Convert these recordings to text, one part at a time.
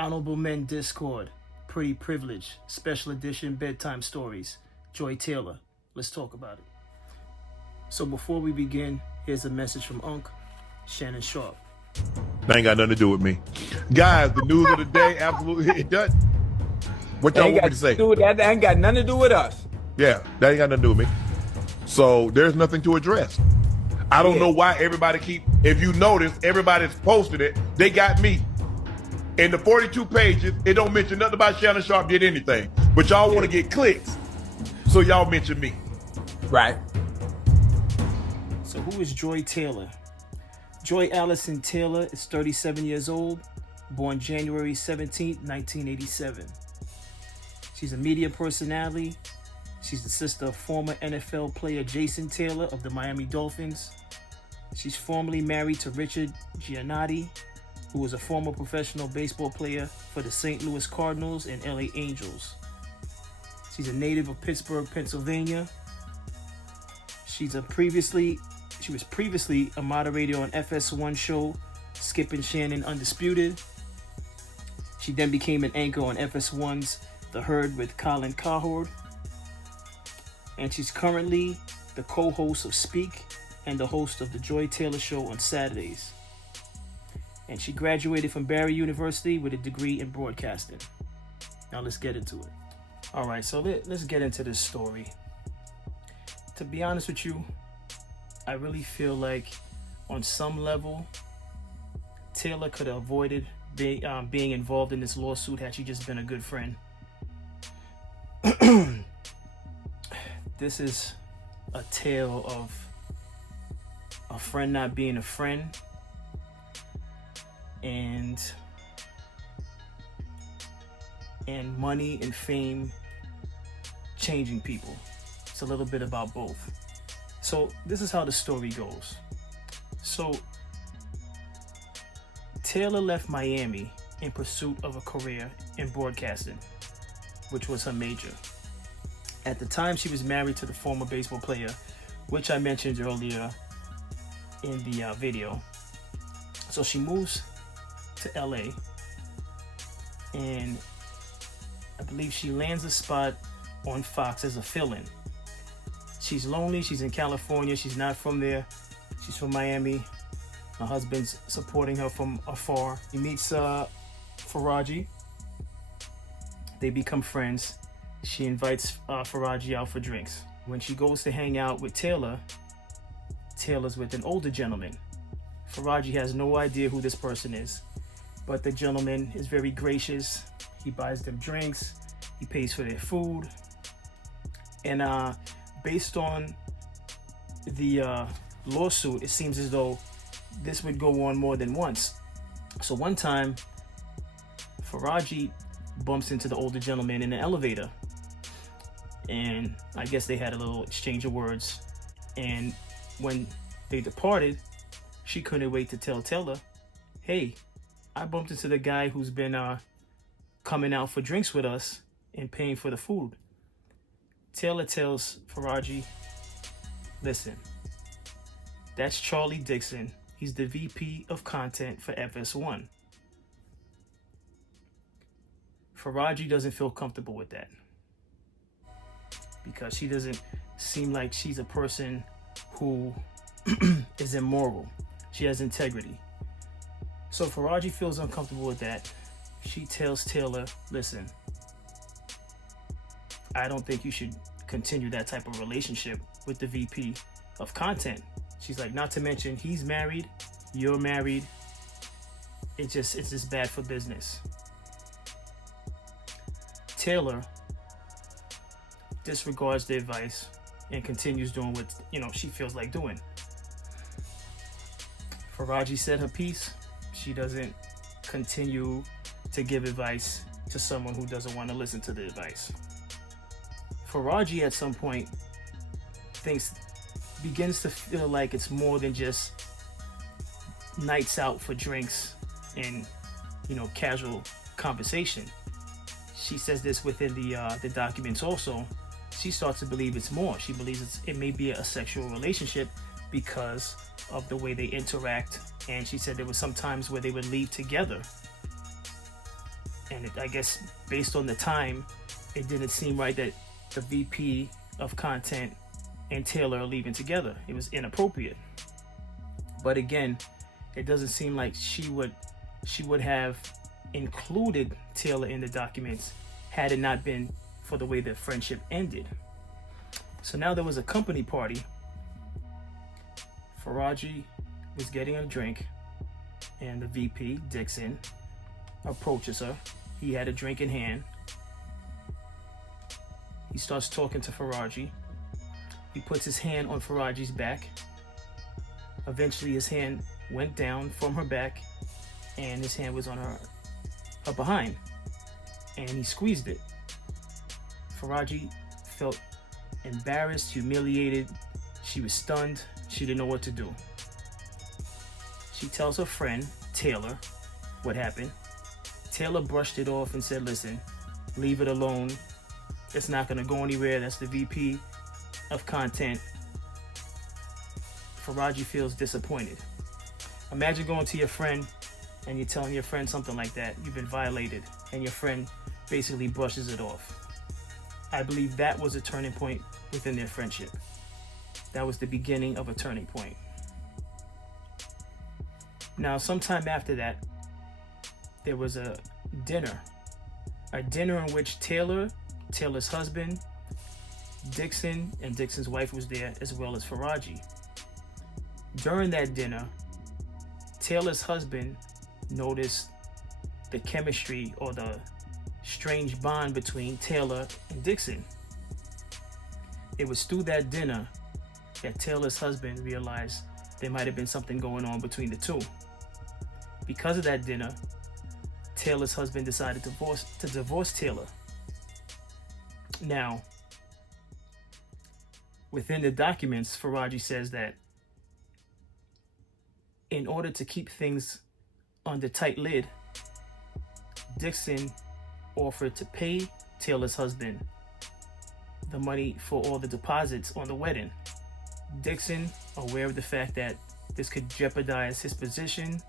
Honorable Men Discord, Pretty Privilege, Special Edition Bedtime Stories, Joy Taylor. Let's talk about it. So before we begin, here's a message from Unc Shannon Sharp. That ain't got nothing to do with me. Guys, the news of the day, absolutely, it does. What y'all want me to say? That ain't got nothing to do with us. Yeah, that ain't got nothing to do with me. So there's nothing to address. I don't know why everybody if you notice, everybody's posted it. They got me. In the 42 pages, it don't mention nothing about Shannon Sharp did anything. But y'all want to get clicks, so y'all mention me. Right. So who is Joy Taylor? Joy Allison Taylor is 37 years old, born January 17, 1987. She's a media personality. She's the sister of former NFL player Jason Taylor of the Miami Dolphins. She's formerly married to Richard Giannotti, who was a former professional baseball player for the St. Louis Cardinals and LA Angels. She's a native of Pittsburgh, Pennsylvania. She was previously a moderator on FS1 show Skip and Shannon Undisputed. She then became an anchor on FS1's The Herd with Colin Cowherd. And she's currently the co-host of Speak and the host of the Joy Taylor Show on Saturdays. And she graduated from Barry University with a degree in broadcasting. Now let's get into it. All right, so let's get into this story. To be honest with you, I really feel like on some level, Taylor could have avoided being involved in this lawsuit had she just been a good friend. This is a tale of a friend not being a friend and money and fame changing people. It's a little bit about both. So this is how the story goes. So Taylor left Miami in pursuit of a career in broadcasting, which was her major. At the time, she was married to the former baseball player, which I mentioned earlier in the video. So she moves to LA, and I believe she lands a spot on Fox as a fill-in. She's lonely. She's in California. She's not from there. She's from Miami. Her husband's supporting her from afar. He meets Faraji. They become friends. She invites Faraji out for drinks. When she goes to hang out with Taylor, Taylor's with an older gentleman. Faraji has no idea who this person is, but the gentleman is very gracious. He buys them drinks. He pays for their food. And based on the lawsuit, it seems as though this would go on more than once. So one time, Faraji bumps into the older gentleman in the elevator. And I guess they had a little exchange of words. And when they departed, she couldn't wait to tell Taylor, hey, I bumped into the guy who's been coming out for drinks with us and paying for the food. Taylor tells Faraji, listen, that's Charlie Dixon. He's the VP of content for FS1. Faraji doesn't feel comfortable with that, because she doesn't seem like she's a person who is immoral. She has integrity. So Faraji feels uncomfortable with that. She tells Taylor, listen, I don't think you should continue that type of relationship with the VP of content. She's like, not to mention, he's married, you're married. It's just bad for business. Taylor disregards the advice and continues doing what she feels like doing. Faraji said her piece. She doesn't continue to give advice to someone who doesn't want to listen to the advice. Faraji at some point begins to feel like it's more than just nights out for drinks and casual conversation. She says this within the documents also. She starts to believe it's more. She believes it may be a sexual relationship because of the way they interact. And she said there were some times where they would leave together. And I guess based on the time, it didn't seem right that the VP of content and Taylor are leaving together. It was inappropriate. But again, it doesn't seem like she would have included Taylor in the documents had it not been for the way the friendship ended. So now there was a company party. Faraji was getting a drink, and the VP, Dixon, approaches her. He had a drink in hand. He starts talking to Faraji. He puts his hand on Faraji's back. Eventually his hand went down from her back, and his hand was on her behind, and he squeezed it. Faraji felt embarrassed, humiliated. She was stunned. She didn't know what to do. She tells her friend, Taylor, what happened. Taylor brushed it off and said, listen, leave it alone. It's not going to go anywhere. That's the VP of content. Faraji feels disappointed. Imagine going to your friend and you're telling your friend something like that. You've been violated, and your friend basically brushes it off. I believe that was a turning point within their friendship. That was the beginning of a turning point. Now, sometime after that, there was a dinner in which Taylor's husband, Dixon, and Dixon's wife was there, as well as Faraji. During that dinner, Taylor's husband noticed the chemistry or the strange bond between Taylor and Dixon. It was through that dinner that Taylor's husband realized there might have been something going on between the two. Because of that dinner, Taylor's husband decided to divorce Taylor. Now, within the documents, Faraji says that in order to keep things under tight lid, Dixon offered to pay Taylor's husband the money for all the deposits on the wedding. Dixon, aware of the fact that this could jeopardize his position,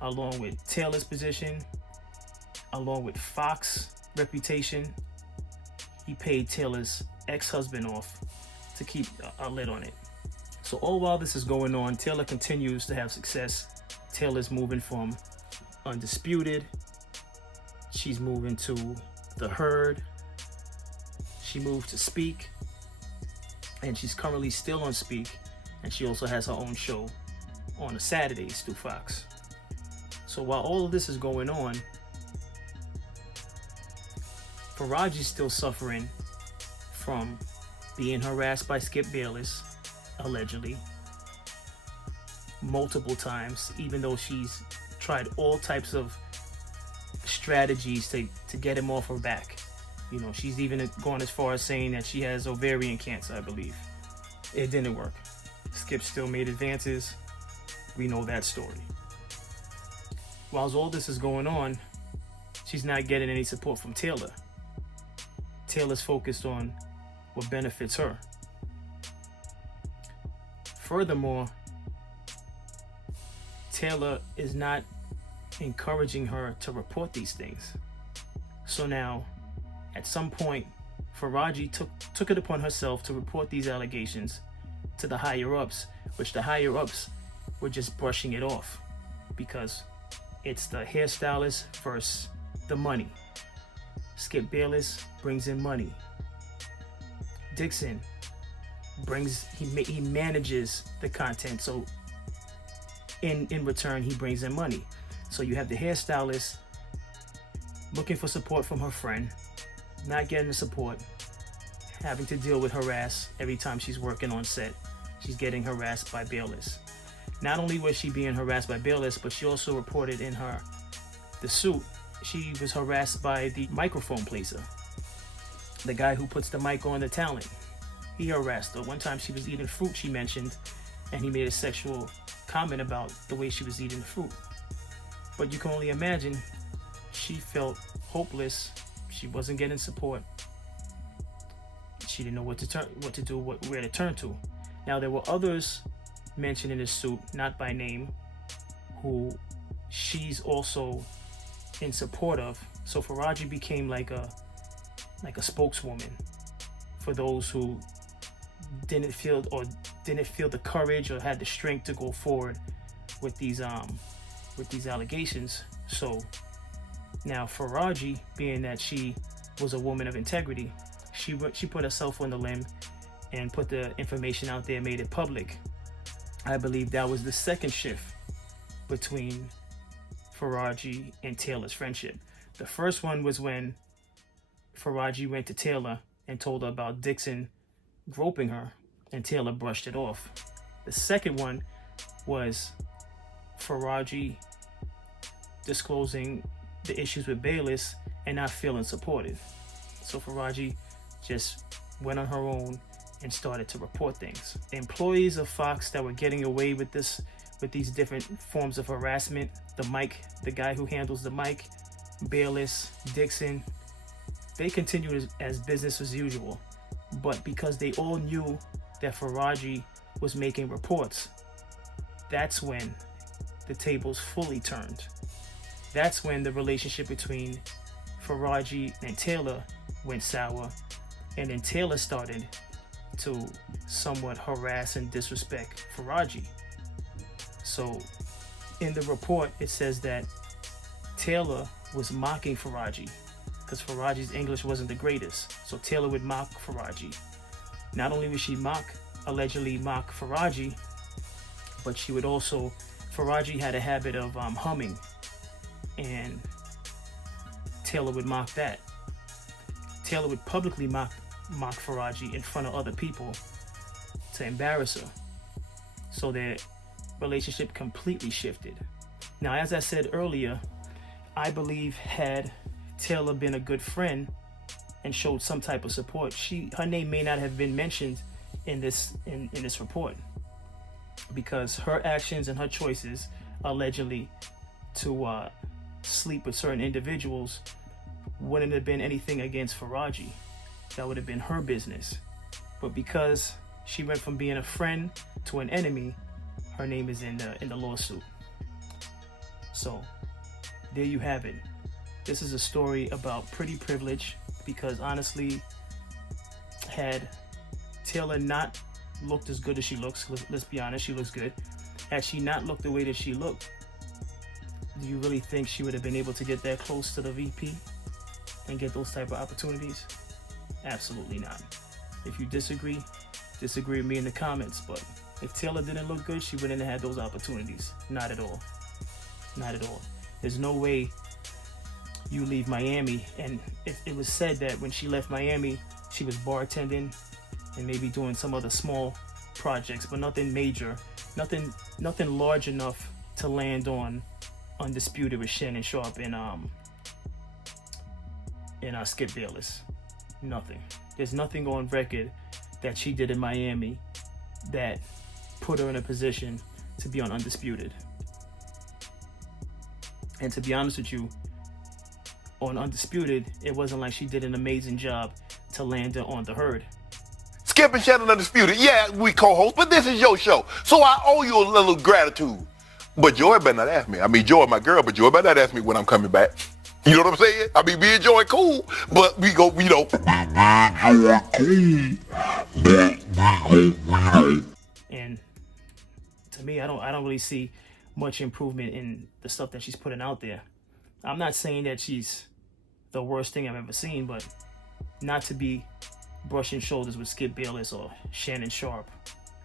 along with Taylor's position, along with Fox's reputation, he paid Taylor's ex-husband off to keep a lid on it. So all while this is going on, Taylor continues to have success. Taylor's moving from Undisputed. She's moving to The Herd. She moved to Speak. And she's currently still on Speak. And she also has her own show on the Saturdays through Fox. So while all of this is going on, Faraji's still suffering from being harassed by Skip Bayless, allegedly, multiple times, even though she's tried all types of strategies to get him off her back. You know, she's even gone as far as saying that she has ovarian cancer, I believe. It didn't work. Skip still made advances. We know that story. While all this is going on, she's not getting any support from Taylor. Taylor's focused on what benefits her. Furthermore, Taylor is not encouraging her to report these things. So now, at some point, Faraji took it upon herself to report these allegations to the higher-ups, which the higher-ups were just brushing it off because it's the hairstylist versus the money. Skip Bayless brings in money. Dixon he manages the content, so in return he brings in money. So you have the hairstylist looking for support from her friend, not getting the support, having to deal with harass every time she's working on set. She's getting harassed by Bayless. Not only was she being harassed by Bayless, but she also reported in the suit, she was harassed by the microphone placer, the guy who puts the mic on the talent. He harassed her. One time she was eating fruit, she mentioned, and he made a sexual comment about the way she was eating the fruit. But you can only imagine, she felt hopeless. She wasn't getting support. She didn't know where to turn to. Now, there were others mentioned in this suit, not by name, who she's also in support of. So Faraji became like a spokeswoman for those who didn't feel the courage or had the strength to go forward with these allegations. So now Faraji, being that she was a woman of integrity, she put herself on the limb and put the information out there, made it public. I believe that was the second shift between Faraji and Taylor's friendship. The first one was when Faraji went to Taylor and told her about Dixon groping her, and Taylor brushed it off. The second one was Faraji disclosing the issues with Bayless and not feeling supported. So Faraji just went on her own and started to report things. Employees of Fox that were getting away with these different forms of harassment, the guy who handles the mic, Bayless, Dixon, they continued as business as usual. But because they all knew that Faraji was making reports, that's when the tables fully turned. That's when the relationship between Faraji and Taylor went sour, and then Taylor started to somewhat harass and disrespect Faraji. So in the report, it says that Taylor was mocking Faraji because Faraji's English wasn't the greatest. So Taylor would mock Faraji. Not only would she allegedly mock Faraji, but she would also, Faraji had a habit of humming, and Taylor would mock that. Taylor would publicly mock Faraji in front of other people to embarrass her. So their relationship completely shifted. Now, as I said earlier, I believe had Taylor been a good friend and showed some type of support, her name may not have been mentioned in this report, because her actions and her choices allegedly to sleep with certain individuals wouldn't have been anything against Faraji. That would have been her business. But because she went from being a friend to an enemy, her name is in the lawsuit. So there you have it. This is a story about pretty privilege, because honestly, had Taylor not looked as good as she looks, let's be honest, she looks good. Had she not looked the way that she looked, do you really think she would have been able to get that close to the VP and get those type of opportunities? Absolutely not. If you disagree with me in the comments. But if Taylor didn't look good, she wouldn't have had those opportunities. Not at all. Not at all. There's no way you leave Miami. And it was said that when she left Miami, she was bartending and maybe doing some other small projects, but nothing major, nothing large enough to land on Undisputed with Shannon Sharpe and Skip Bayless. Nothing. There's nothing on record that she did in Miami that put her in a position to be on Undisputed. And to be honest with you, on Undisputed, it wasn't like she did an amazing job to land her on The Herd. Skip and Shannon Undisputed. Yeah, we co-host, but this is your show, so I owe you a little gratitude. But Joy better not ask me. I mean, Joy my girl, but Joy better not ask me when I'm coming back. You know what I'm saying? I mean, me and Joy cool, but we go, you know. And to me, I don't really see much improvement in the stuff that she's putting out there. I'm not saying that she's the worst thing I've ever seen, but not to be brushing shoulders with Skip Bayless or Shannon Sharpe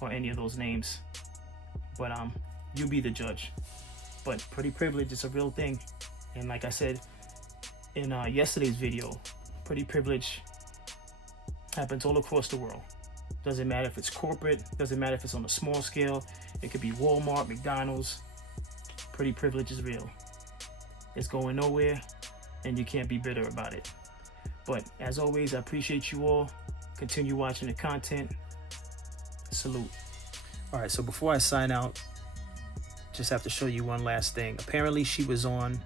or any of those names. But you be the judge. But pretty privilege is a real thing. And like I said in yesterday's video, pretty privilege happens all across the world. Doesn't matter if it's corporate, doesn't matter if it's on a small scale. It could be Walmart, McDonald's. Pretty privilege is real. It's going nowhere, and you can't be bitter about it. But as always, I appreciate you all. Continue watching the content. Salute. All right, so before I sign out, just have to show you one last thing. Apparently, she was on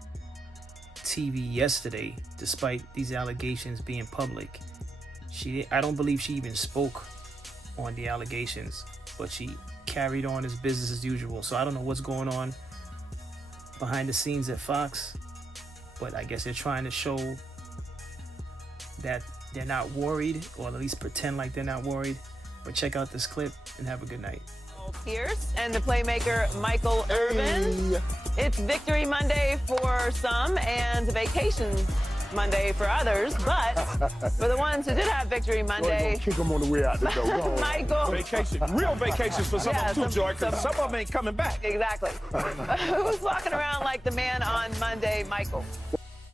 TV yesterday, despite these allegations being public. I don't believe she even spoke on the allegations, but she carried on as business as usual. So I don't know what's going on behind the scenes at Fox, but I guess they're trying to show that they're not worried, or at least pretend like they're not worried. But check out this clip and have a good night. Pierce and the playmaker Michael Irvin. It's Victory Monday for some and Vacation Monday for others, but for the ones who did have Victory Monday, Kick them on the way out the door. Go on. Michael. Vacation, real vacations for some Yeah, of them too, Joy, because some- some of them ain't coming back. Exactly. Who's walking around like the man on Monday, Michael?